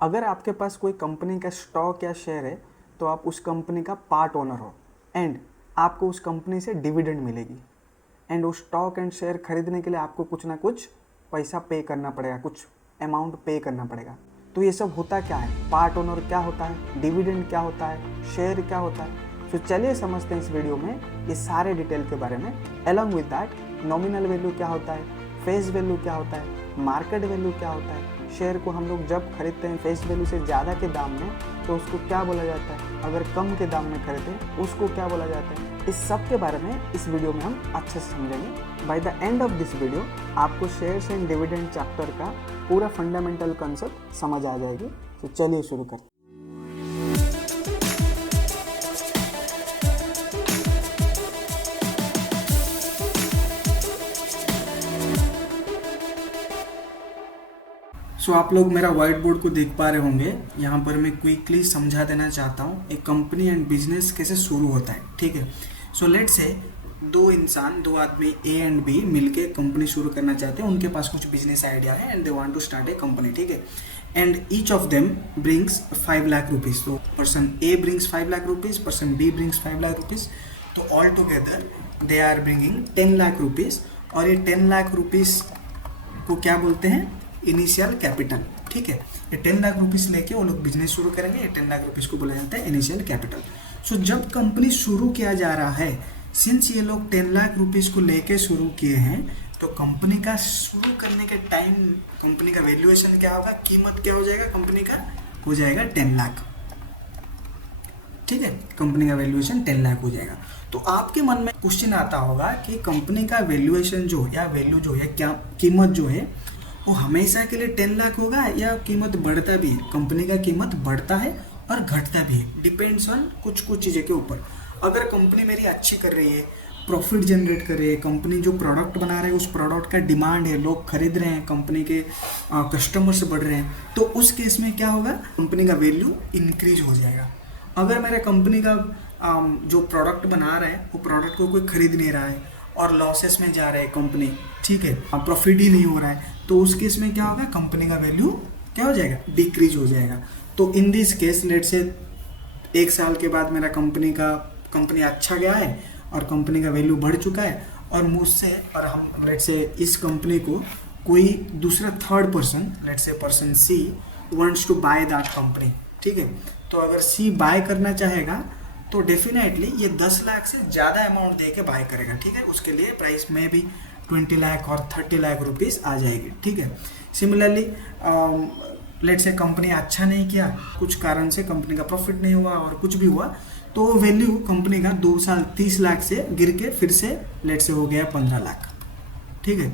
अगर आपके पास कोई कंपनी का स्टॉक या शेयर है तो आप उस कंपनी का पार्ट ओनर हो एंड आपको उस कंपनी से डिविडेंड मिलेगी एंड उस स्टॉक एंड शेयर खरीदने के लिए आपको कुछ ना कुछ पैसा पे करना पड़ेगा, कुछ अमाउंट पे करना पड़ेगा। तो ये सब होता क्या है, पार्ट ओनर क्या होता है, डिविडेंड क्या होता है, शेयर क्या होता है। तो चलिए समझते हैं इस वीडियो में ये सारे डिटेल के बारे में। Along with that nominal value क्या होता है, फेस वैल्यू क्या होता है, मार्केट वैल्यू क्या होता है। शेयर को हम लोग जब खरीदते हैं फेस वैल्यू से ज़्यादा के दाम में तो उसको क्या बोला जाता है, अगर कम के दाम में खरीदें उसको क्या बोला जाता है। इस सब के बारे में इस वीडियो में हम अच्छे से समझेंगे। By the end of this video आपको शेयर्स एंड डिविडेंड चैप्टर का पूरा फंडामेंटल कंसेप्ट समझ आ जाएगी। तो चलिए शुरू करते हैं। सो आप लोग मेरा व्हाइट बोर्ड को देख पा रहे होंगे। यहाँ पर मैं क्विकली समझा देना चाहता हूँ एक कंपनी एंड बिजनेस कैसे शुरू होता है, ठीक है। सो लेट्स से दो आदमी ए एंड बी मिलके कंपनी शुरू करना चाहते हैं। उनके पास कुछ बिजनेस आइडिया है and they want to start a company, ठीक है। And each of them brings 5 lakh rupees. तो person A brings 5 lakh rupees, person B brings 5 lakh rupees. तो all together they are bringing 10 lakh rupees. और ये 10 लाख रुपीज़ को क्या बोलते हैं, इनिशियल कैपिटल, ठीक है। ये 10 लाख रुपीज़ लेके वो लोग बिजनेस शुरू करेंगे। ये 10 लाख रुपीज़ को बोला जाता है इनिशियल कैपिटल। सो जब कंपनी शुरू किया जा रहा है, सिंस ये लोग 10 लाख रुपीज़ को लेके शुरू किए हैं, तो कंपनी का शुरू करने के टाइम कंपनी का वैल्यूएशन क्या होगा, कीमत क्या हो जाएगा, कंपनी का हो जाएगा 10 लाख, ठीक है। कंपनी का वैल्यूएशन 10 लाख हो जाएगा। तो आपके मन में क्वेश्चन आता होगा कि कंपनी का वैल्यूएशन जो या वैल्यू जो है, क्या कीमत जो है वो हमेशा के लिए 10 लाख होगा या कीमत बढ़ता भी है। कंपनी का कीमत बढ़ता है और घटता भी है, डिपेंड्स ऑन कुछ चीज़ें के ऊपर। अगर कंपनी मेरी अच्छी कर रही है, प्रॉफिट जनरेट कर रही है, कंपनी जो प्रोडक्ट बना रहे हैं उस प्रोडक्ट का डिमांड है, लोग खरीद रहे हैं, कंपनी के कस्टमर्स बढ़ रहे हैं, तो उस केस में क्या होगा, कंपनी का वैल्यू इंक्रीज हो जाएगा। अगर मेरे कंपनी का जो प्रोडक्ट बना रहा है वो प्रोडक्ट को कोई खरीद नहीं रहा है और लॉसेस में जा रहा है कंपनी, ठीक है, प्रॉफिट ही नहीं हो रहा है, तो उस केस में क्या होगा, कंपनी का वैल्यू क्या हो जाएगा, डिक्रीज हो जाएगा। तो इन दिस केस लेट से 1 साल के बाद मेरा कंपनी अच्छा गया है और कंपनी का वैल्यू बढ़ चुका है और मुझसे और हम लेट से इस कंपनी को कोई दूसरा third person, let say person C wants to buy that company, ठीक है। तो अगर सी बाय करना चाहेगा तो डेफिनेटली ये 10 लाख से ज़्यादा अमाउंट दे के बाय करेगा, ठीक है। उसके लिए प्राइस में भी 20 लाख और 30 लाख रुपीज़ आ जाएगी, ठीक है। सिमिलरली लेट से कंपनी अच्छा नहीं किया, कुछ कारण से कंपनी का प्रॉफिट नहीं हुआ और कुछ भी हुआ, तो वैल्यू कंपनी का 2 साल 30 लाख से गिर के फिर से लेट से हो गया 15 लाख, ठीक है,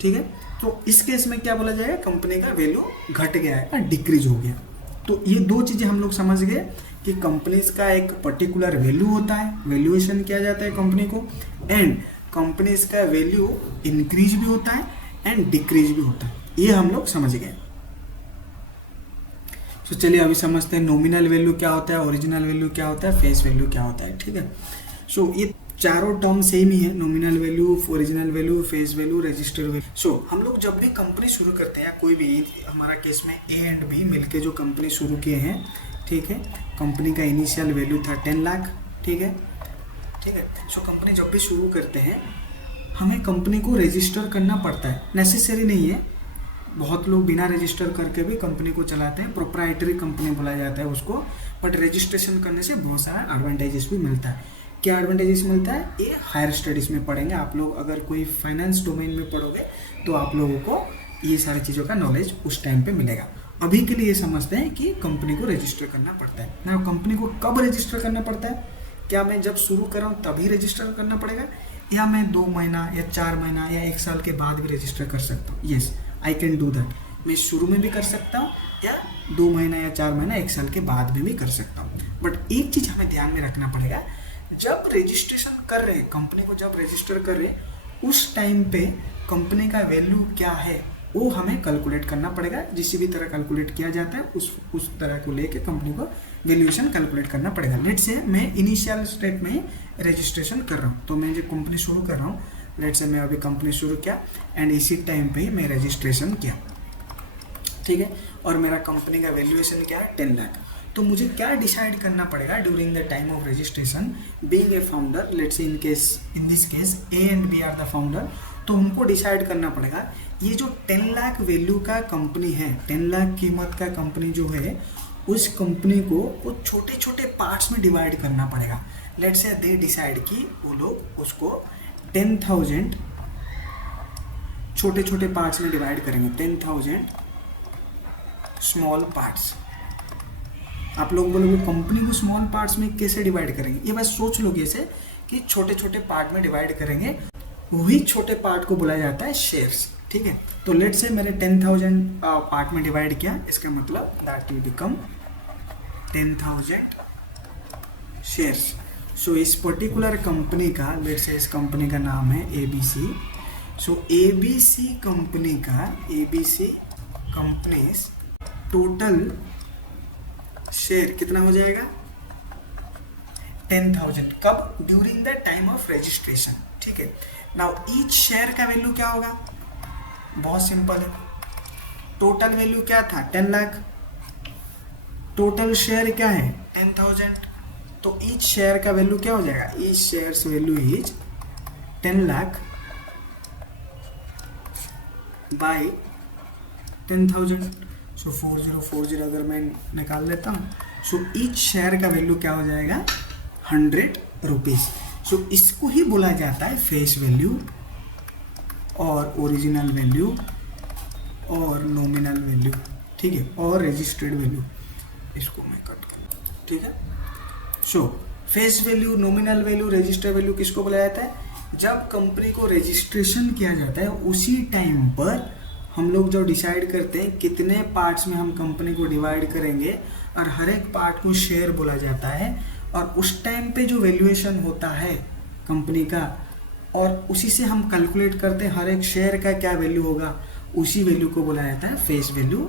ठीक है। तो इस केस में क्या बोला जाएगा, कंपनी का वैल्यू घट गया है, डिक्रीज हो गया। तो ये 2 चीज़ें हम लोग समझ गए कि कंपनीज का एक पर्टिकुलर वैल्यू होता है, वैल्यूएशन किया जाता है कंपनी को, एंड कंपनीज का वैल्यू इंक्रीज भी होता है एंड डिक्रीज भी होता है। ये हम लोग समझ गए। तो चलिए अभी समझते हैं नॉमिनल वैल्यू क्या होता है, ओरिजिनल वैल्यू क्या होता है, फेस वैल्यू क्या होता है, ठीक है। सो ये चारों टर्म सेम ही है, nominal value, original value, face value, register value. So हम लोग जब भी कंपनी शुरू करते हैं, कोई भी, हमारा केस में ए एंड बी मिलके जो कंपनी शुरू किए हैं, ठीक है, कंपनी का इनिशियल वैल्यू था 10 लाख, ठीक है, ठीक है। सो कंपनी जब भी शुरू करते हैं हमें कंपनी को रजिस्टर करना पड़ता है, नेसेसरी नहीं है, बहुत लोग बिना रजिस्टर करके भी कंपनी को चलाते हैं, प्रोप्राइटरी कंपनी बोला जाता है उसको। बट रजिस्ट्रेशन करने से बहुत सारा एडवांटेजेस भी मिलता है। क्या एडवांटेजेस मिलता है, ये हायर स्टडीज़ में पढ़ेंगे आप लोग। अगर कोई फाइनेंस डोमेन में पढ़ोगे तो आप लोगों को ये सारी चीज़ों का नॉलेज उस टाइम पे मिलेगा। अभी के लिए समझते हैं कि कंपनी को रजिस्टर करना पड़ता है ना। कंपनी को कब रजिस्टर करना पड़ता है, क्या मैं जब शुरू कर रहा हूँ तभी रजिस्टर करना पड़ेगा, या मैं 2 महीना या 4 महीना या 1 साल के बाद भी रजिस्टर कर सकता हूँ। Yes, I can do that. मैं शुरू में भी कर सकता हूँ या 2 महीना या 4 महीना 1 साल के बाद में भी कर सकता हूँ। बट एक चीज़ हमें ध्यान में रखना पड़ेगा, जब रजिस्ट्रेशन कर रहे हैं, कंपनी को जब रजिस्टर कर रहे हैं उस टाइम पे कंपनी का वैल्यू क्या है वो हमें कैलकुलेट करना पड़ेगा। जिस भी तरह कैलकुलेट किया जाता है उस तरह को लेके कंपनी को वैल्यूएशन कैलकुलेट करना पड़ेगा। लेट से मैं इनिशियल स्टेप में रजिस्ट्रेशन कर रहा हूँ, तो मैं जो कंपनी शुरू कर रहा हूँ, लेट से मैं अभी कंपनी शुरू किया एंड इसी टाइम पे ही मैं रजिस्ट्रेशन किया। ठीक है, और मेरा कंपनी का वैल्यूएशन क्या है 10 लाख। तो मुझे क्या डिसाइड करना पड़ेगा during the time of registration, being a founder, let's say in this case A and B are the founder, तो उनको डिसाइड करना पड़ेगा ये जो 10 लाख वैल्यू का कंपनी है, 10 लाख कीमत का कंपनी जो है, उस कंपनी को वो छोटे छोटे पार्ट्स में डिवाइड करना पड़ेगा। लेट्स से दे डिसाइड कि वो लोग उसको 10,000 छोटे छोटे पार्ट्स में डिवाइड करेंगे, 10,000 स्मॉल पार्ट्स। आप लोग बोलोगे कंपनी को स्मॉल पार्ट्स में कैसे डिवाइड करेंगे, ये बस सोच लोगे ऐसे कि छोटे छोटे पार्ट में डिवाइड करेंगे, वही छोटे पार्ट को बोला जाता है शेयर्स। ठीक है, तो लेट्स से मेरे 10,000 पार्ट में डिवाइड किया, इसका मतलब दैट विल बिकम 10,000 शेयर्स। सो इस पर्टिकुलर कंपनी का, लेट्स से इस कंपनी का नाम है ABC। सो ABC कंपनी का, ABC कंपनीज टोटल शेयर कितना हो जाएगा 10,000। कब? During the time of registration. ठीक है, नाउ ईच शेयर का वैल्यू क्या होगा, बहुत सिंपल है। टोटल वैल्यू क्या था 10 लाख, टोटल शेयर क्या है 10,000, तो ईच शेयर का वैल्यू क्या हो जाएगा, each shares value is 10 lakh by 10,000। सो 4040 अगर मैं निकाल लेता हूँ, सो ईच शेयर का वैल्यू क्या हो जाएगा 100 रुपीज़। सो इसको ही बोला जाता है फेस वैल्यू और ओरिजिनल वैल्यू और नॉमिनल वैल्यू। ठीक है, और रजिस्टर्ड वैल्यू, इसको मैं कट कर, ठीक है। सो face value, nominal value, registered value किसको बोला जाता है, जब कंपनी को रजिस्ट्रेशन किया जाता है उसी टाइम पर हम लोग जो डिसाइड करते हैं कितने पार्ट्स में हम कंपनी को डिवाइड करेंगे, और हर एक पार्ट को शेयर बोला जाता है, और उस टाइम पे जो वैल्यूएशन होता है कंपनी का, और उसी से हम कैलकुलेट करते हैं हर एक शेयर का क्या वैल्यू होगा, उसी वैल्यू को बोला जाता है face value,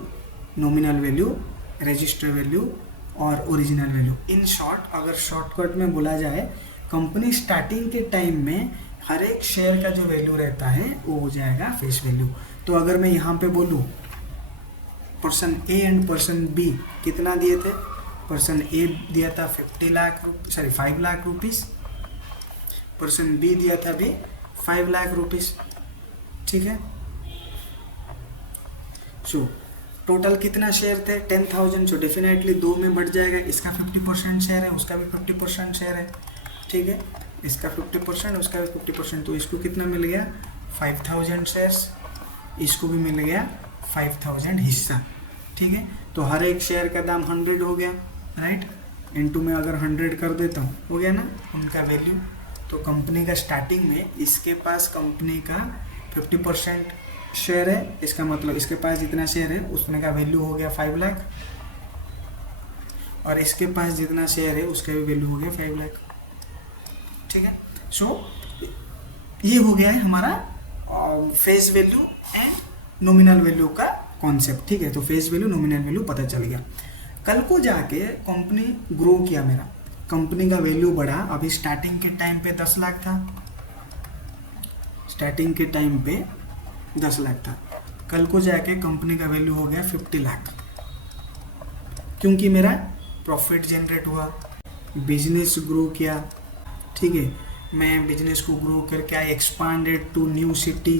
nominal value, register value और ओरिजिनल वैल्यू। इन शॉर्ट, अगर शॉर्टकट में बोला जाए, कंपनी स्टार्टिंग के टाइम में हर एक शेयर का जो वैल्यू रहता है वो हो जाएगा फेस वैल्यू। तो अगर मैं यहाँ पे बोलूँ person A and person B कितना दिए थे, पर्सन ए दिया था 5 लाख रुपीज़, पर्सन बी दिया था भी 5 लाख रुपीज़। ठीक है, सो टोटल कितना शेयर थे 10,000। सो डेफिनेटली 2 में बढ़ जाएगा, इसका 50% शेयर है, उसका भी 50% शेयर है। ठीक है, इसका 50%, उसका भी 50%, तो इसको कितना मिल गया 5,000 शेयर्स, इसको भी मिल गया 5,000 हिस्सा। ठीक है, तो हर एक शेयर का दाम 100 हो गया, राइट। इनटू में अगर 100 कर देता हूँ, हो गया ना उनका वैल्यू। तो कंपनी का स्टार्टिंग में इसके पास कंपनी का 50% शेयर है, इसका मतलब इसके पास जितना शेयर है उसमें का वैल्यू हो गया 5 लाख, और इसके पास जितना शेयर है उसका भी वैल्यू हो गया 5 लाख। ठीक है, सो ये हो गया है हमारा face value and nominal value का कॉन्सेप्ट। ठीक है, तो फेस वैल्यू, नॉमिनल वैल्यू पता चल गया। कल को जाके कंपनी ग्रो किया, मेरा कंपनी का वैल्यू बढ़ा। अभी स्टार्टिंग के टाइम पे 10 लाख था, स्टार्टिंग के टाइम पे 10 लाख था, कल को जाके कंपनी का वैल्यू हो गया 50 लाख, क्योंकि मेरा प्रॉफिट जनरेट हुआ, बिजनेस ग्रो किया। ठीक है, मैं बिजनेस को ग्रो करके आई, एक्सपांडेड टू न्यू सिटी।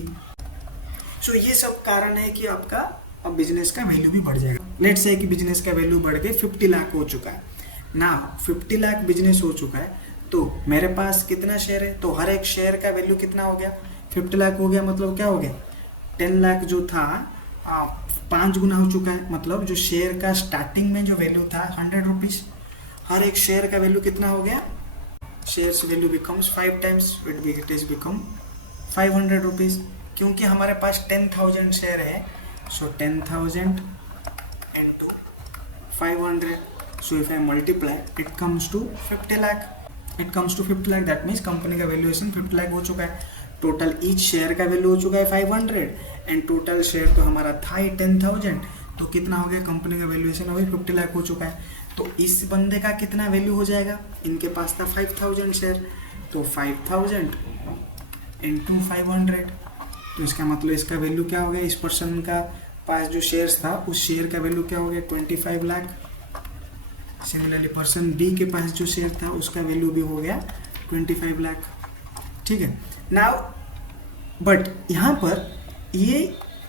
सो ये सब कारण है कि आपका अब बिजनेस का वैल्यू भी बढ़ जाएगा। लेट्स से कि बिजनेस का वैल्यू बढ़ के 50 लाख हो चुका है ना, 50 लाख बिजनेस हो चुका है, तो मेरे पास कितना शेयर है, तो हर एक शेयर का वैल्यू कितना हो गया 50 लाख हो गया। मतलब क्या हो गया 10 लाख जो था 5 गुना हो चुका है। मतलब जो शेयर का स्टार्टिंग में जो वैल्यू था 100 रुपीज़, हर एक शेयर का वैल्यू कितना हो गया, shares value becomes 5 times, it is become 500 rupees, क्योंकि हमारे पास 10,000 शेयर है। सो 10,000 into 500, so if I multiply it comes to 50 lakh, it comes to 50 lakh, that means company का वैल्यूएशन 50 लाख हो चुका है। टोटल ईच शेयर का वैल्यू हो चुका है 500 एंड टोटल शेयर तो हमारा था ही 10,000, तो कितना हो गया कंपनी का वैल्यूएशन अभी 50 लाख हो चुका है। तो इस बंदे का कितना वैल्यू हो जाएगा, इनके पास था 5,000 शेयर, तो 5,000 into 500, तो इसका मतलब इसका वैल्यू क्या हो गया, इस पर्सन का पास जो शेयर्स था उस शेयर का वैल्यू क्या हो गया 25 लाख। सिमिलरली पर्सन बी के पास जो शेयर था उसका वैल्यू भी हो गया 25 लाख। ठीक है। नाउ बट यहाँ पर ये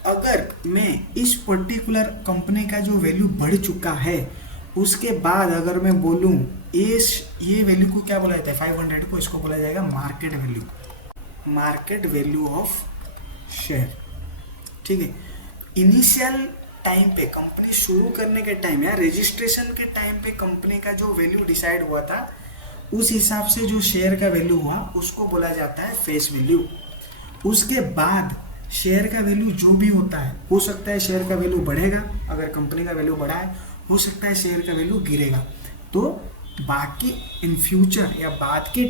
अगर मैं इस पर्टिकुलर कंपनी का जो वैल्यू बढ़ चुका है उसके बाद अगर मैं बोलूँ ये वैल्यू को क्या बोला जाता है 500 को, इसको बोला जाएगा market value, market value of share. ठीक है। इनिशियल टाइम पे कंपनी शुरू करने के टाइम या रजिस्ट्रेशन के टाइम पे कंपनी का जो वैल्यू डिसाइड हुआ था उस हिसाब से जो शेयर का वैल्यू हुआ उसको बोला जाता है फेस वैल्यू। उसके बाद शेयर का वैल्यू जो भी होता है, हो सकता है शेयर का वैल्यू बढ़ेगा अगर कंपनी का वैल्यू बढ़ा है, हो सकता है शेयर का वैल्यू गिरेगा। तो बाकी इन फ्यूचर या बाद के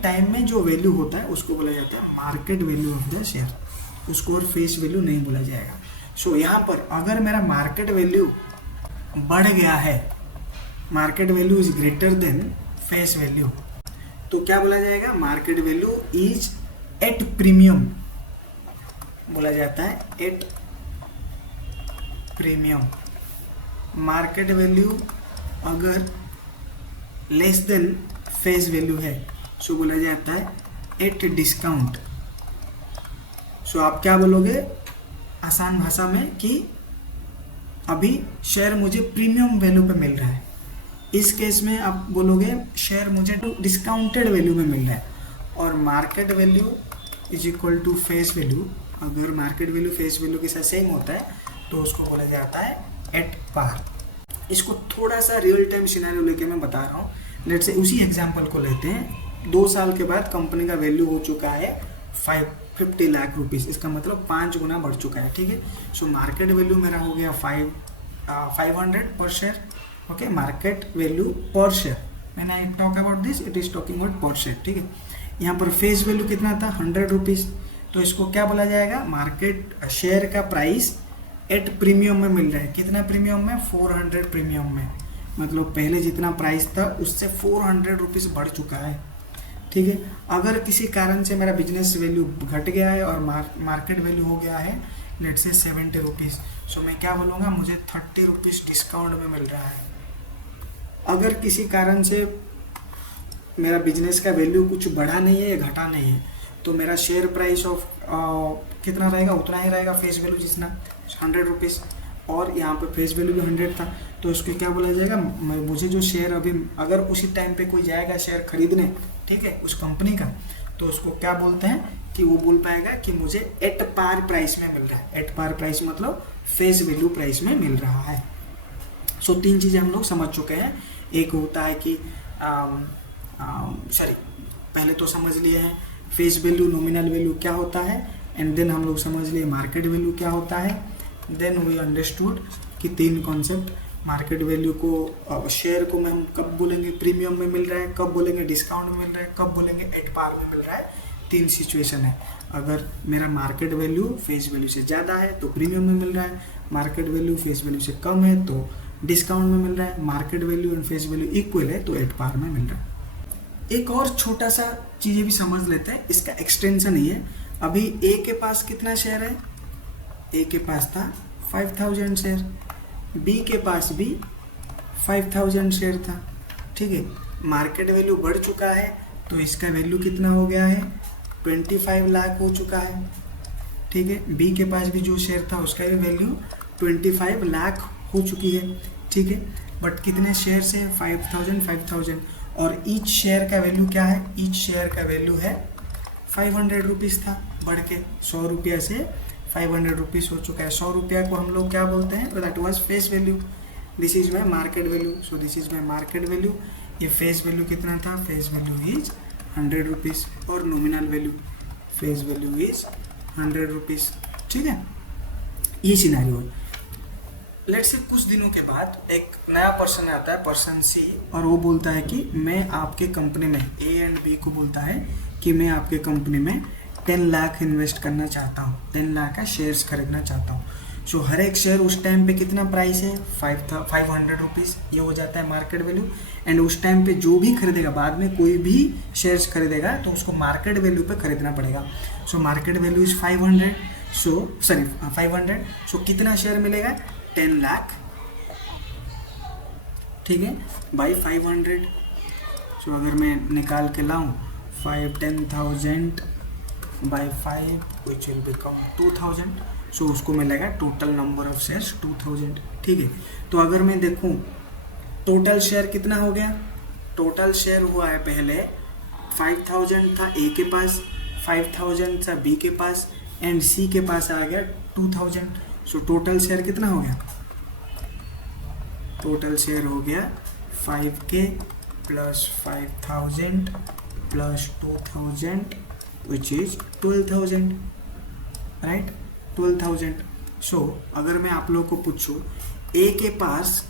टाइम में जो वैल्यू होता है उसको बोला जाता है market value of the share, उसको और फेस वैल्यू नहीं बोला जाएगा। सो यहाँ पर अगर मेरा मार्केट वैल्यू बढ़ गया है, market value is greater than face value, तो क्या बोला जाएगा market value is at premium बोला जाता है, एट प्रीमियम। मार्केट वैल्यू अगर लेस देन फेस वैल्यू है सो बोला जाता है एट डिस्काउंट। सो आप क्या बोलोगे आसान भाषा में कि अभी शेयर मुझे प्रीमियम वैल्यू पे मिल रहा है। इस केस में आप बोलोगे शेयर मुझे डिस्काउंटेड वैल्यू में मिल रहा है। और market value is equal to face value, अगर मार्केट वैल्यू फेस वैल्यू के साथ सेम होता है तो उसको बोला जाता है एट पार। इसको थोड़ा सा रियल टाइम सिनेरियो लेके मैं बता रहा हूँ। लेट्स से उसी एग्जांपल को लेते हैं। 2 साल के बाद कंपनी का वैल्यू हो चुका है 50 लाख रुपीज़, इसका मतलब 5 गुना बढ़ चुका है। ठीक है। सो मार्केट वैल्यू मेरा हो गया 500 पर शेयर। ओके, मार्केट वैल्यू पर शेयर, मैंने I talk about this, it is talking about पर शेयर। ठीक है। यहाँ पर फेस वैल्यू कितना था 100 रुपीज़, तो इसको क्या बोला जाएगा मार्केट शेयर का प्राइस एट प्रीमियम में मिल रहा है। कितना प्रीमियम में 400 प्रीमियम में, मतलब पहले जितना प्राइस था उससे 400 रुपीज़ बढ़ चुका है। ठीक है। अगर किसी कारण से मेरा बिजनेस वैल्यू घट गया है और मार्केट वैल्यू हो गया है लेट्स से 70 रुपीज़, सो मैं क्या बोलूँगा मुझे 30 रुपीज़ डिस्काउंट में मिल रहा है। अगर किसी कारण से मेरा बिजनेस का वैल्यू कुछ बढ़ा नहीं है या घटा नहीं है तो मेरा शेयर प्राइस ऑफ कितना रहेगा उतना ही रहेगा फेस वैल्यू जितना 100 रुपीज़, और यहाँ पे फेस वैल्यू भी 100 था। तो इसको क्या बोला जाएगा मुझे जो शेयर अभी अगर उसी टाइम पे कोई जाएगा शेयर खरीदने, ठीक है, उस कंपनी का, तो उसको क्या बोलते हैं कि वो बोल पाएगा कि मुझे एट पार प्राइस में मिल रहा है। एट पार प्राइस मतलब फेस वैल्यू प्राइस में मिल रहा है। सो 3 चीज़ें हम लोग समझ चुके हैं। एक होता है कि पहले तो समझ लिए हैं फेस वैल्यू नॉमिनल वैल्यू क्या होता है, एंड देन हम लोग समझ लिए मार्केट वैल्यू क्या होता है। देन वी अंडरस्टूड कि 3 कॉन्सेप्ट, मार्केट वैल्यू को शेयर को हम कब बोलेंगे प्रीमियम में मिल रहा है, कब बोलेंगे डिस्काउंट में मिल रहा है, कब बोलेंगे एट पार में मिल रहा है। 3 सिचुएशन है। अगर मेरा मार्केट वैल्यू फेस वैल्यू से ज़्यादा है तो प्रीमियम में मिल रहा है, मार्केट वैल्यू फेस वैल्यू से कम है तो डिस्काउंट में मिल रहा है, market value and face value equal है तो एट पार में मिल रहा है। एक और छोटा सा चीज़ें भी समझ लेते हैं, इसका एक्सटेंशन ही है। अभी ए के पास कितना शेयर है, ए के पास था 5000 शेयर, बी के पास भी 5000 शेयर था। ठीक है। मार्केट वैल्यू बढ़ चुका है तो इसका वैल्यू कितना हो गया है 25 लाख हो चुका है। ठीक है। बी के पास भी जो शेयर था उसका भी वैल्यू 25 लाख हो चुकी है। ठीक है। बट कितने शेयर से 5000 और ईच शेयर का वैल्यू क्या है, ईच शेयर का वैल्यू है 500 रुपीज़ था, बढ़ के 100 रुपया से 500 रुपीज़ हो चुका है। 100 रुपया को हम लोग क्या बोलते हैं, that was face value, this is my market value, so this is my market value. ये फेस वैल्यू कितना था, फेस वैल्यू इज 100 रुपीज़, और nominal value face value is 100 rupees. ठीक है। ये सिनेरियो है। लेट्स से कुछ दिनों के बाद एक नया पर्सन आता है, पर्सन सी, और वो बोलता है कि मैं आपके कंपनी में, ए एंड बी को बोलता है कि मैं आपके कंपनी में 10 लाख इन्वेस्ट करना चाहता हूँ, 10 लाख का शेयर्स खरीदना चाहता हूँ। सो हर एक शेयर उस टाइम पे कितना प्राइस है 500 रुपीज़, ये हो जाता है मार्केट वैल्यू। एंड उस टाइम पे जो भी खरीदेगा, बाद में कोई भी शेयर्स खरीदेगा तो उसको मार्केट वैल्यू पे खरीदना पड़ेगा। So market value is 500, so sorry 500, सो कितना शेयर मिलेगा 10 लाख, ठीक है, बाई 500। सो अगर मैं निकाल के लाऊं 10,000 बाई 5 विच विल बिकम 2000, सो उसको मिलेगा टोटल नंबर ऑफ शेयर्स 2000, ठीक है। तो अगर मैं देखूं टोटल शेयर कितना हो गया, टोटल शेयर हुआ है पहले 5000 था ए के पास, 5000 था बी के पास एंड सी के पास आ गया 2000। सो टोटल शेयर कितना हो गया, टोटल शेयर हो गया 5K plus 5000 plus 2000 which is 12,000, right, 12,000। सो अगर मैं आप लोग को पूछूं ए के पास,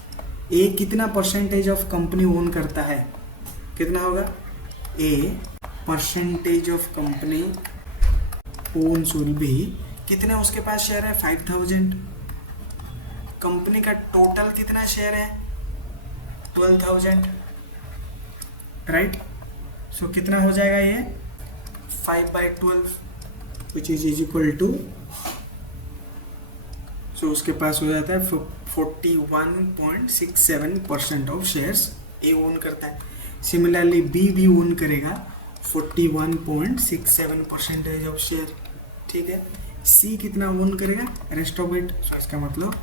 ए कितना परसेंटेज ऑफ कंपनी ओन करता है, कितना होगा, a percentage of company ons will be, कितने उसके पास शेयर है 5000, कंपनी का टोटल कितना शेयर है 12,000, राइट। सो कितना हो जाएगा ये 5/12 विच इज इक्वल टू, सो उसके पास हो जाता है 41.67% ऑफ शेयर्स ए ओन करता है। सिमिलरली बी भी ओन करेगा 41.67% ऑफ शेयर, ठीक है। सी कितना ओन करेगा, रेस्ट ऑफ इट, सो इसका मतलब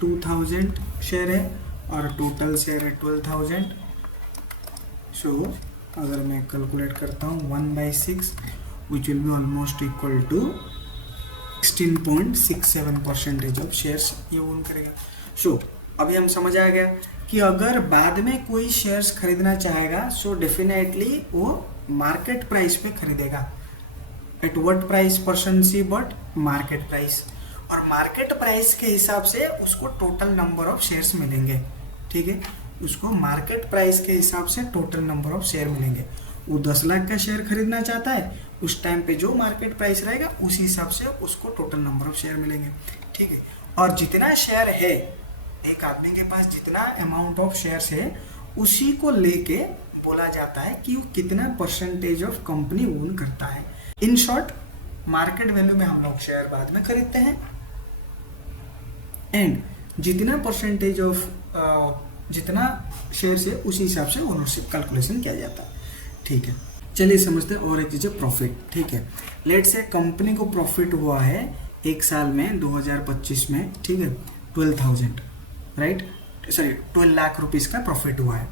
2000 शेयर है और टोटल शेयर है 12,000। सो अगर मैं कैलकुलेट करता हूँ 1/6 which will be almost equal to 16.67% of shares ये ओन करेगा। सो अभी हम समझ आ गया कि अगर बाद में कोई शेयर्स खरीदना चाहेगा सो डेफिनेटली वो मार्केट प्राइस पे खरीदेगा, at what price person C but market price, और मार्केट प्राइस के हिसाब से उसको टोटल नंबर ऑफ शेयर्स मिलेंगे, ठीक है, उसको मार्केट प्राइस के हिसाब से टोटल नंबर ऑफ शेयर मिलेंगे। वो 10 लाख का शेयर खरीदना चाहता है, उस टाइम पे जो मार्केट प्राइस रहेगा उस हिसाब से उसको टोटल नंबर ऑफ शेयर मिलेंगे, ठीक है। और जितना शेयर है एक आदमी के पास, जितना अमाउंट ऑफ शेयर्स है उसी को लेके बोला जाता है कि वो कितना परसेंटेज ऑफ कंपनी ओन करता है। इन शॉर्ट मार्केट वैल्यू में हम लोग शेयर बाद में खरीदते हैं एंड जितना परसेंटेज ऑफ जितना शेयर है उसी हिसाब से ओनरशिप कैलकुलेशन किया जाता है, ठीक है। चलिए समझते हैं और एक चीज़ है प्रॉफिट, ठीक है। लेट से कंपनी को प्रॉफिट हुआ है एक साल में 2025 में, ठीक है, 12,000, राइट, सॉरी 12 लाख रुपीज़ का प्रॉफिट हुआ है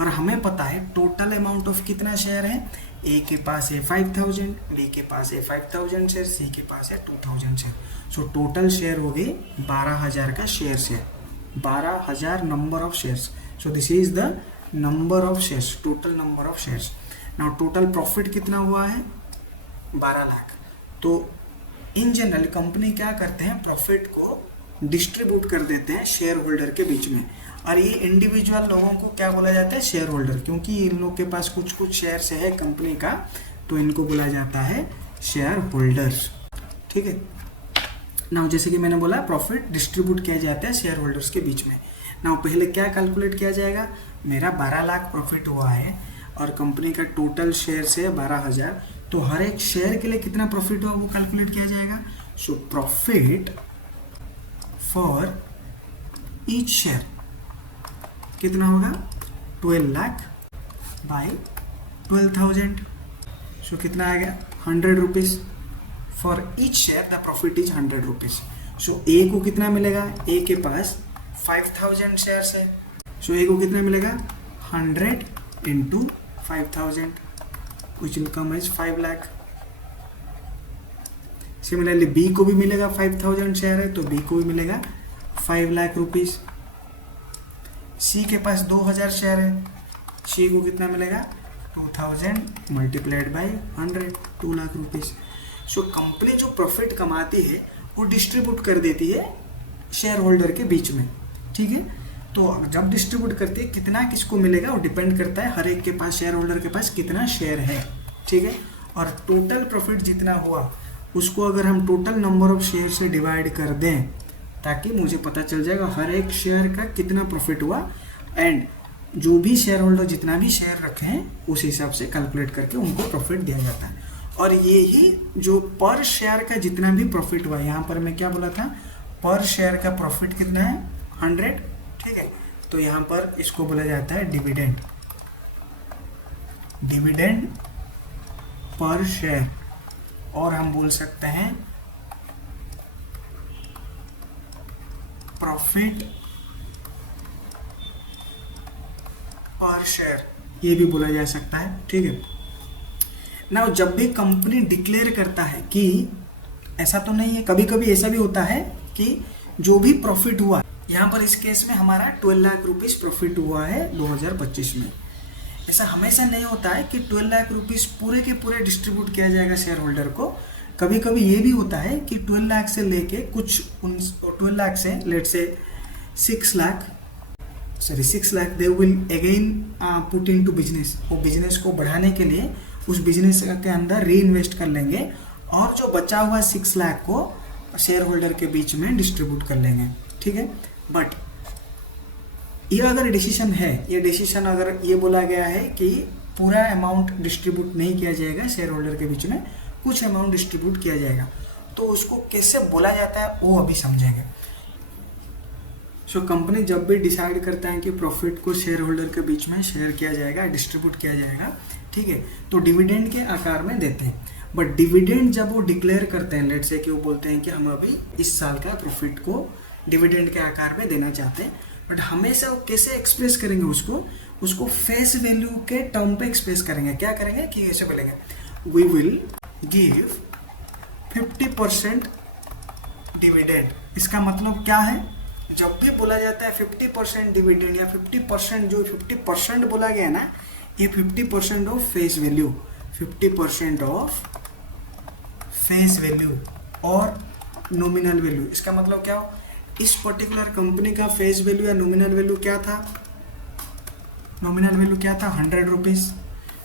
और हमें पता है टोटल अमाउंट ऑफ कितना शेयर है, ए के पास है 5000, बी के पास है 5000 शेयर, सी के पास है 2000 शेयर। सो टोटल शेयर हो गई 12,000 का शेयर है, 12,000 number of shares. So this is the number of shares, total number of shares. Now total profit कितना हुआ है 12 लाख। तो इन जनरल कंपनी क्या करते हैं, प्रॉफिट को डिस्ट्रीब्यूट कर देते हैं शेयर होल्डर के बीच में, और ये इंडिविजुअल लोगों को क्या बोला जाता है, शेयर होल्डर, क्योंकि इन लोग के पास कुछ कुछ शेयर से है कंपनी का, तो इनको बोला जाता है शेयर होल्डर्स, ठीक है। नाउ जैसे कि मैंने बोला प्रॉफिट डिस्ट्रीब्यूट किया जाता है शेयर होल्डर्स के बीच में। नाउ पहले क्या कैलकुलेट किया जाएगा, मेरा 12 लाख प्रॉफिट हुआ है और कंपनी का टोटल शेयर से 12,000, तो हर एक शेयर के लिए कितना प्रॉफिट हुआ वो कैलकुलेट किया जाएगा। So profit for each share कितना होगा 12 लाख बाई 12,000, सो कितना आ गया 100 rupees. For each share the profit is 100 rupees. So A को कितना मिलेगा, ए के पास 5000 शेयर्स है, सो ए को कितना मिलेगा 100 into 5000 which will come as 5 lakh. Similarly B को भी मिलेगा 5000 शेयर है, तो बी को भी मिलेगा 5 लाख रुपीज़। सी के पास 2000 शेयर है, सी को कितना मिलेगा 2000 multiplied by 100, 2 lakh rupees. So company जो प्रॉफिट कमाती है वो डिस्ट्रीब्यूट कर देती है शेयर होल्डर के बीच में, ठीक है। तो जब डिस्ट्रीब्यूट करती है कितना किसको मिलेगा वो डिपेंड करता है हर एक के पास, शेयर होल्डर के पास कितना शेयर है, ठीक है। और टोटल प्रॉफिट जितना हुआ उसको अगर हम टोटल नंबर ऑफ शेयर से डिवाइड कर दें ताकि मुझे पता चल जाएगा हर एक शेयर का कितना प्रॉफिट हुआ, एंड जो भी शेयर होल्डर जितना भी शेयर रखे हैं उस हिसाब से कैलकुलेट करके उनको प्रॉफिट दिया जाता है। और ये ही जो पर शेयर का जितना भी प्रॉफिट हुआ, यहाँ पर मैं क्या बोला था, पर शेयर का प्रॉफिट कितना है 100, ठीक है। तो यहाँ पर इसको बोला जाता है डिविडेंड, डिविडेंड पर शेयर, और हम बोल सकते हैं प्रॉफिट पर शेयर, ये भी बोला जा सकता है, ठीक है। नाउ जब भी कंपनी डिक्लेयर करता है कि, ऐसा तो नहीं है, कभी कभी ऐसा भी होता है कि जो भी प्रॉफिट हुआ, यहाँ पर इस केस में हमारा 12 लाख रुपीस प्रॉफिट हुआ है 2025 में। ऐसा हमेशा नहीं होता है कि 12 लाख रुपीस पूरे के पूरे डिस्ट्रीब्यूट किया जाएगा शेयर होल्डर को। कभी कभी ये भी होता है कि 12 लाख से लेके कुछ 12 लाख से लेट से 6 lakh they will again put into business, वो बिजनेस को बढ़ाने के लिए उस बिजनेस के अंदर री इन्वेस्ट कर लेंगे, और जो बचा हुआ 6 लाख को शेयर होल्डर के बीच में डिस्ट्रीब्यूट कर लेंगे, ठीक है। बट ये अगर डिसीजन है, ये डिसीजन अगर ये बोला गया है कि पूरा अमाउंट डिस्ट्रीब्यूट नहीं किया जाएगा शेयर होल्डर के बीच में, कुछ अमाउंट डिस्ट्रीब्यूट किया जाएगा, तो उसको कैसे बोला जाता है वो अभी समझेंगे। सो कंपनी जब भी डिसाइड करता है कि प्रॉफिट को शेयर होल्डर के बीच में शेयर किया जाएगा, डिस्ट्रीब्यूट किया जाएगा, ठीक है, तो डिविडेंड के आकार में देते हैं। बट डिविडेंड जब वो डिक्लेयर करते हैं, लेट से कि वो बोलते हैं कि हम अभी इस साल का प्रॉफिट को डिविडेंड के आकार में देना चाहते हैं, बट हमेशा वो कैसे एक्सप्रेस करेंगे उसको फेस वैल्यू के टर्म पे एक्सप्रेस करेंगे। क्या करेंगे कि ऐसे बोलेंगे, वी विल गिव 50% डिविडेंड। इसका मतलब क्या है, जब भी बोला जाता है 50% डिविडेंड या 50%, जो 50% बोला गया ना, ये 50% of face value, 50% of face value और नॉमिनल वैल्यू। इसका मतलब क्या हो, इस पर्टिकुलर कंपनी का फेस वैल्यू या नॉमिनल वैल्यू क्या था, नॉमिनल वैल्यू क्या था 100 रुपीज।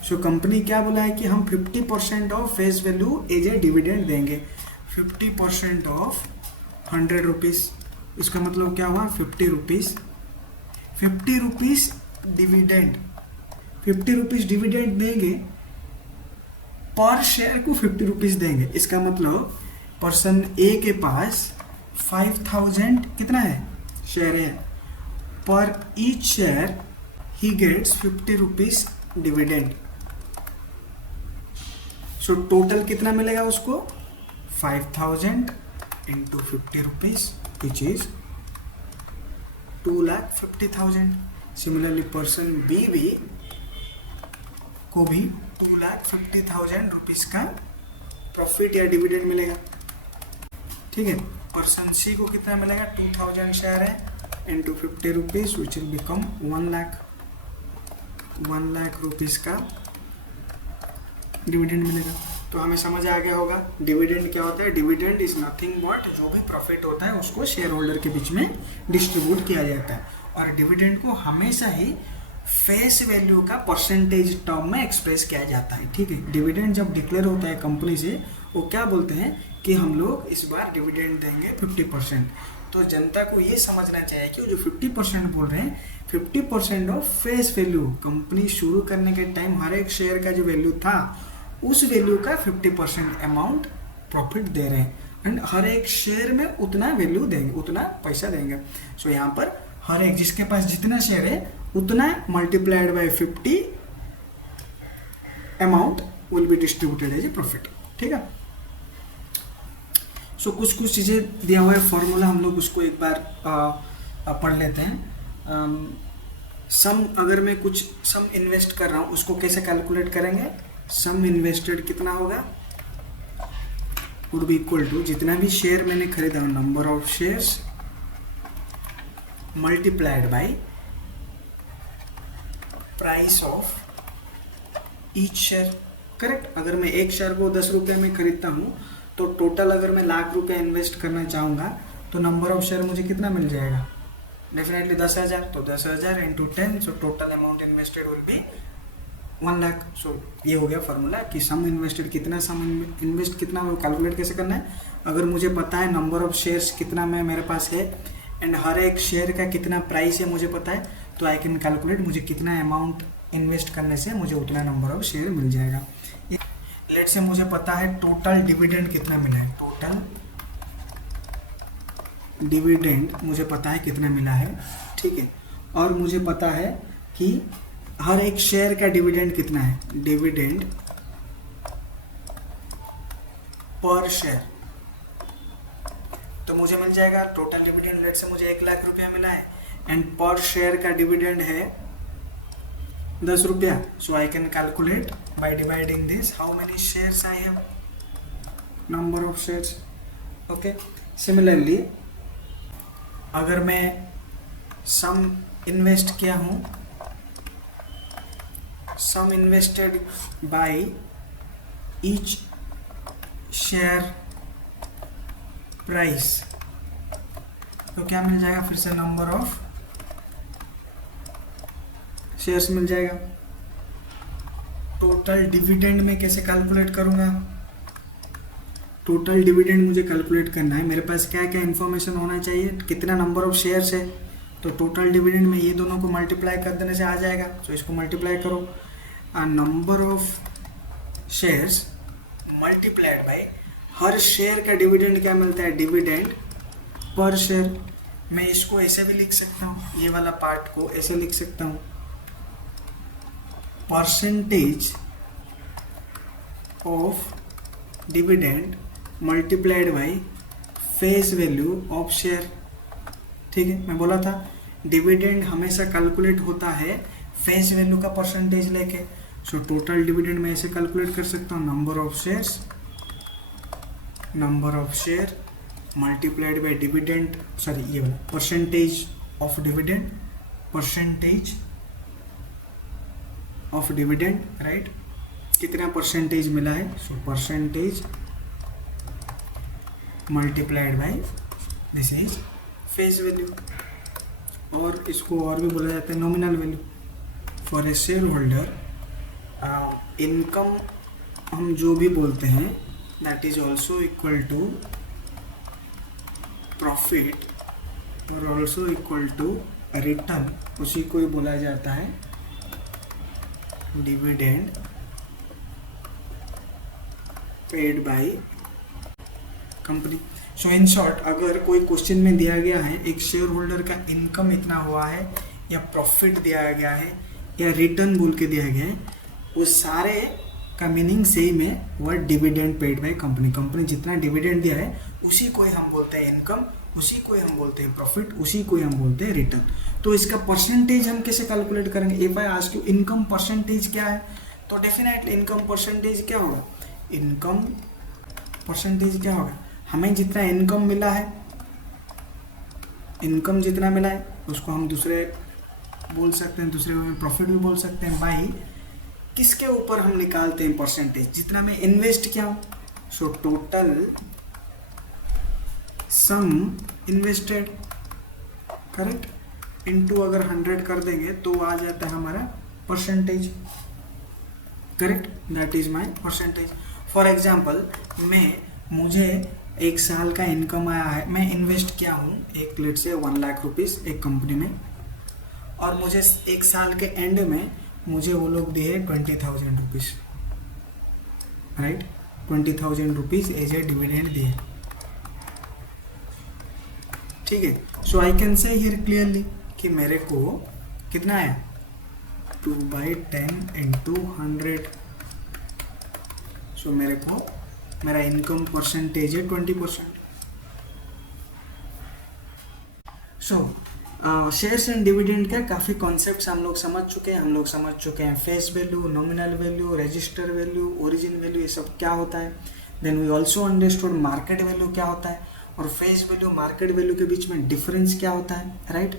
सो कंपनी क्या बोला है कि हम 50% of face value as a dividend देंगे, 50% ऑफ 100 रुपीज। इसका मतलब क्या हुआ 50 rupees, 50 rupees dividend, 50 rupees dividend देंगे, पर शेयर को 50 रुपीज देंगे। इसका मतलब पर्सन ए के पास 5000 कितना है शेयर है, पर ईच शेयर ही gets 50 rupees dividend. So total कितना मिलेगा उसको, 5000 into 50 rupees which is 2,50,000। Similarly person B भी को भी 2,50,000 रुपीज का प्रॉफिट या डिविडेंड मिलेगा, ठीक है। पर्सन सी को कितना मिलेगा, 2000 शेयर है into 50 rupees which will become 1 lakh rupees का डिविडेंड मिलेगा। तो हमें समझ आ गया होगा डिविडेंड क्या होता है। डिविडेंड इज नथिंग बट जो भी प्रॉफिट होता है उसको शेयर होल्डर के बीच में डिस्ट्रीब्यूट किया जाता है, और डिविडेंड को हमेशा ही फेस वैल्यू का परसेंटेज टर्म में एक्सप्रेस किया जाता है, ठीक है। डिविडेंड जब डिक्लेयर होता है कंपनी से, वो क्या बोलते हैं कि हम लोग इस बार डिविडेंड देंगे 50%। तो जनता को ये समझना चाहिए कि जो 50% बोल रहे हैं, 50% ऑफ फेस वैल्यू, कंपनी शुरू करने के टाइम हर एक शेयर का जो वैल्यू था उस वैल्यू का 50% अमाउंट प्रॉफिट दे रहे हैं, एंड हर एक शेयर में उतना वैल्यू देंगे, उतना पैसा देंगे। सो यहाँ पर हर एक जिसके पास जितना शेयर है उतना multiplied by 50 amount will be distributed as a profit, ठीक है। सो कुछ चीज़ें दिया हुआ है फॉर्मूला, हम लोग उसको एक बार पढ़ लेते हैं। सम, अगर मैं कुछ सम इन्वेस्ट कर रहा हूँ उसको कैसे कैलकुलेट करेंगे, सम इन्वेस्टेड कितना होगा, वुड बी इक्वल टू जितना भी शेयर मैंने खरीदा number of shares multiplied by price of each share, correct. अगर मैं एक शेयर को 10 रुपये में खरीदता हूँ तो टोटल अगर मैं लाख रुपए इन्वेस्ट करना चाहूँगा तो नंबर ऑफ शेयर मुझे कितना मिल जाएगा, डेफिनेटली 10,000। तो 10,000 into 10, so total amount invested will be 1 lakh. So ये हो गया फॉर्मूला कि सम इन्वेस्टेड कितना, सम इन्वेस्ट कितना, वो कैलकुलेट कैसे करना है। अगर मुझे पता है नंबर ऑफ शेयर्स कितना में मेरे पास है एंड हर एक शेयर का कितना प्राइस है मुझे पता है, तो आई कैन कैलकुलेट मुझे कितना अमाउंट इन्वेस्ट करने से मुझे उतना नंबर ऑफ शेयर मिल जाएगा। लेट से मुझे पता है टोटल डिविडेंड कितना मिला है, टोटल डिविडेंड मुझे पता है कितना मिला है, ठीक है। और मुझे पता है कि हर एक शेयर का डिविडेंड कितना है, डिविडेंड पर शेयर। तो मुझे मिल जाएगा टोटल डिविडेंड, लेट से मुझे 1 लाख रुपया मिला है एंड पर शेयर का डिविडेंड है 10 रुपया। So I can calculate by dividing this how many shares I have, number of shares. Okay, similarly अगर मैं सम इन्वेस्ट किया हूँ, sum invested by each share price, तो क्या मिल जाएगा, फिर से नंबर ऑफ शेयर्स मिल जाएगा। टोटल डिविडेंड में कैसे कैलकुलेट करूंगा, टोटल डिविडेंड मुझे कैलकुलेट करना है, मेरे पास क्या क्या इन्फॉर्मेशन होना चाहिए, कितना नंबर ऑफ शेयर्स है, तो टोटल डिविडेंड में ये दोनों को मल्टीप्लाई कर देने से आ जाएगा। तो इसको मल्टीप्लाई करो, number of shares multiplied by her share का डिविडेंड क्या मिलता है, डिविडेंड पर शेयर। मैं इसको ऐसे भी लिख सकता हूँ, ये वाला पार्ट को ऐसे लिख सकता हूँ, percentage of dividend multiplied by face value of share. ठीक है, मैं बोला था डिविडेंड हमेशा कैलकुलेट होता है फेस वैल्यू का परसेंटेज लेके। सो टोटल डिविडेंड में ऐसे कैलकुलेट कर सकता हूँ, number of share multiplied by dividend, sorry ये वाला percentage of dividend, percentage of dividend, right, कितना परसेंटेज मिला है, so percentage multiplied by this is face value. और इसको और भी बोला जाता है nominal value. For a share holder income हम जो भी बोलते हैं that is also equal to profit और ऑल्सो इक्वल टू रिटर्न, उसी को ही बोला जाता है dividend paid by company. So in short, अगर कोई क्वेश्चन में दिया गया है एक शेयर होल्डर का इनकम इतना हुआ है या प्रॉफिट दिया गया है या रिटर्न बोल के दिया गया है, वो सारे का मीनिंग सेम है, word dividend paid by company. Company जितना डिविडेंड दिया है उसी को ही हम बोलते हैं इनकम, उसी को ही हम बोलते हैं प्रॉफिट, उसी को ही हम बोलते हैं रिटर्न। तो इसका परसेंटेज हम कैसे कैलकुलेट करेंगे, if I ask you income percentage क्या है, तो डेफिनेटली इनकम परसेंटेज क्या होगा, इनकम परसेंटेज क्या होगा, हमें जितना इनकम मिला है, इनकम जितना मिला है उसको हम दूसरे बोल सकते हैं, दूसरे में प्रॉफिट भी बोल सकते हैं, बाई किसके ऊपर हम निकालते हैं परसेंटेज, जितना मैं इन्वेस्ट किया हूँ। So total sum invested, correct, into अगर 100 कर देंगे तो आ जाता है हमारा percentage, correct, that is my percentage. For example मुझे 1 साल का इनकम आया है, मैं इन्वेस्ट किया हूँ एक लेट से 1 लाख रुपीज़ एक कंपनी में, और मुझे 1 साल के एंड में मुझे वो लोग दिए 20,000 rupees, right, 20,000 rupees as a dividend दिए। ठीक है, so I can say here clearly कि मेरे को कितना आया, 2/10 इंटू 100। सो मेरा इनकम परसेंटेज है 20%। सो शेयर्स एंड डिविडेंड का काफ़ी कॉन्सेप्ट्स हम लोग समझ चुके हैं, face value, nominal value, register value, origin value, ये सब क्या होता है। Then we also understood market value क्या होता है, और फेस वैल्यू मार्केट वैल्यू के बीच में डिफरेंस क्या होता है, राइट।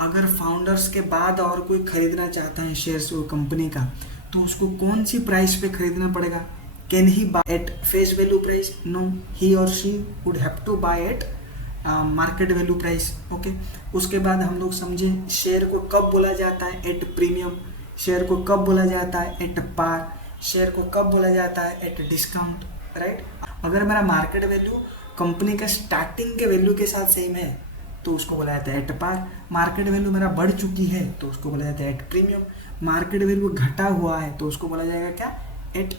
अगर फाउंडर्स के बाद और कोई खरीदना चाहता है शेयर्स कंपनी का, तो उसको कौन सी प्राइस पे खरीदना पड़ेगा, can he buy at face value price, no, he और she would have to buy at market value price. Okay, उसके बाद हम लोग समझे शेयर को कब बोला जाता है, एट प्रीमियम, शेयर को कब बोला जाता है, एट पार, शेयर को कब बोला जाता है, एट डिस्काउंट, राइट। अगर मेरा मार्केट वैल्यू कंपनी का स्टार्टिंग के वैल्यू के साथ सेम है तो उसको बोला जाता है एट पार, मार्केट वैल्यू मेरा बढ़ चुकी है तो उसको बोला जाता है एट प्रीमियम, मार्केट वैल्यू घटा हुआ है तो उसको बोला जाएगा क्या, एट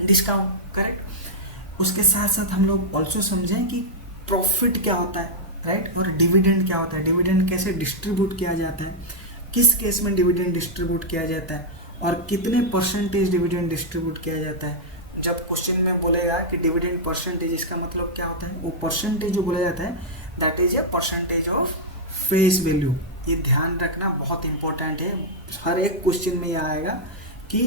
डिस्काउंट, करेक्ट। उसके साथ साथ हम लोग ऑल्सो समझें कि प्रॉफिट क्या होता है, राइट, और डिविडेंड क्या होता है, डिविडेंड कैसे डिस्ट्रीब्यूट किया जाता है, किस केस में डिविडेंड डिस्ट्रीब्यूट किया जाता है, और कितने परसेंटेज डिविडेंड डिस्ट्रीब्यूट किया जाता है। जब क्वेश्चन में बोलेगा कि डिविडेंड परसेंटेज, इसका मतलब क्या होता है, वो परसेंटेज जो बोला जाता है that is a percentage of face value. ये ध्यान रखना बहुत इंपॉर्टेंट है, हर एक क्वेश्चन में ये आएगा कि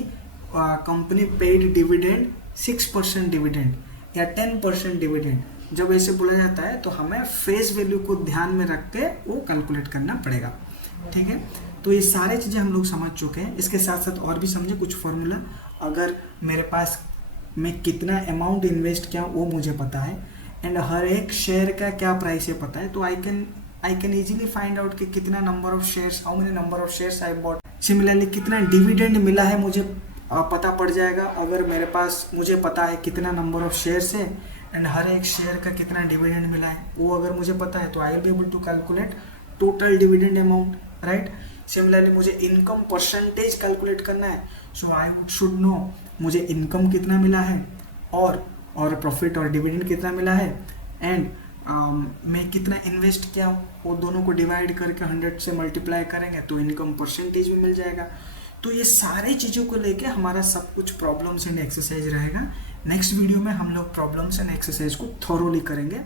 कंपनी पेड डिविडेंड 6% डिविडेंड या 10% डिविडेंड। जब ऐसे बोला जाता है तो हमें फेस वैल्यू को ध्यान में रख के वो कैलकुलेट करना पड़ेगा, ठीक है। तो ये सारे चीज़ें हम लोग समझ चुके हैं। इसके साथ साथ और भी समझे कुछ फॉर्मूला, अगर मेरे पास मैं कितना अमाउंट इन्वेस्ट किया वो मुझे पता है, एंड हर एक शेयर का क्या प्राइस है पता है, तो I can easily find out कि कितना number of shares, how many number of shares I bought. Similarly कितना डिविडेंड मिला है मुझे पता पड़ जाएगा, अगर मेरे पास मुझे पता है कितना नंबर ऑफ शेयर्स है एंड हर एक शेयर का कितना डिविडेंड मिला है, वो अगर मुझे पता है तो I will be able to calculate total dividend amount, right. Similarly मुझे इनकम परसेंटेज कैलकुलेट करना है, सो आई शुड नो मुझे इनकम कितना मिला है और प्रॉफिट और डिविडेंड कितना मिला है, एंड मैं कितना इन्वेस्ट किया, वो दोनों को डिवाइड करके 100 से मल्टीप्लाई करेंगे तो इनकम परसेंटेज भी मिल जाएगा। तो ये सारी चीज़ों को लेके हमारा सब कुछ प्रॉब्लम्स एंड एक्सरसाइज रहेगा। नेक्स्ट वीडियो में हम लोग प्रॉब्लम्स एंड एक्सरसाइज को थॉरोली करेंगे।